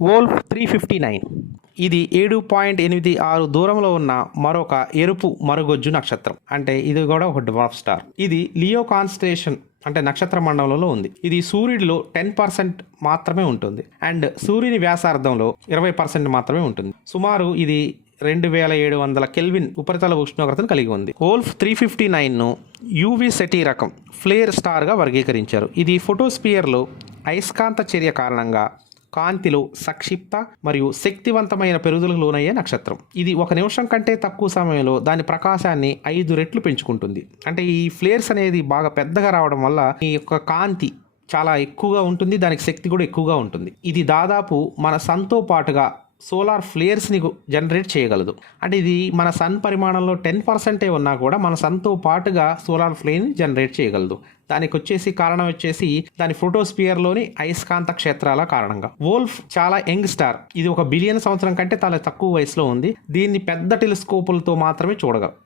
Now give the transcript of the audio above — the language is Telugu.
వోల్ఫ్ త్రీ ఫిఫ్టీ నైన్ ఇది ఏడు పాయింట్ ఎనిమిది ఆరు దూరంలో ఉన్న మరొక ఎరుపు మరుగొజ్జు నక్షత్రం. అంటే ఇది కూడా ఒక డ్వార్ఫ్ స్టార్ ఇది లియో కాన్స్టేషన్ అంటే నక్షత్ర మండలంలో ఉంది. ఇది సూర్యుడిలో టెన్ పర్సెంట్ మాత్రమే ఉంటుంది. అండ్ సూర్యుని వ్యాసార్థంలో ఇరవై పర్సెంట్ మాత్రమే ఉంటుంది. సుమారు ఇది రెండు వేల ఏడు వందల కెల్విన్ ఉపరితల ఉష్ణోగ్రతను కలిగి ఉంది. వోల్ఫ్ త్రీ ఫిఫ్టీ నైన్ను యూవి సెటీ రకం ఫ్లేర్ స్టార్గా వర్గీకరించారు. ఇది ఫోటోస్పియర్లో అయస్కాంత చర్య కారణంగా కాంతిలో సంక్షిప్త మరియు శక్తివంతమైన పెరుగుదలకు లోనయ్యే నక్షత్రం. ఇది ఒక నిమిషం కంటే తక్కువ సమయంలో దాని ప్రకాశాన్ని ఐదు రెట్లు పెంచుకుంటుంది. అంటే ఈ ఫ్లేర్స్ అనేది బాగా పెద్దగా రావడం వల్ల ఈ యొక్క కాంతి చాలా ఎక్కువగా ఉంటుంది దానికి శక్తి కూడా ఎక్కువగా ఉంటుంది. ఇది దాదాపు మన సంతో పాటుగా సోలార్ ఫ్లేయర్స్ని జనరేట్ చేయగలదు. అంటే ఇది మన సన్ పరిమాణంలో టెన్ పర్సెంటే ఉన్నా కూడా మన సన్తో పాటుగా సోలార్ ఫ్లేని జనరేట్ చేయగలదు. దానికి వచ్చేసి కారణం వచ్చేసి దాని ఫోటోస్పియర్లోని అయస్కాంత క్షేత్రాల కారణంగా. వోల్ఫ్ చాలా యంగ్ స్టార్. ఇది ఒక బిలియన్ సంవత్సరం కంటే చాలా తక్కువ వయసులో ఉంది. దీన్ని పెద్ద టెలిస్కోపులతో మాత్రమే చూడగలం.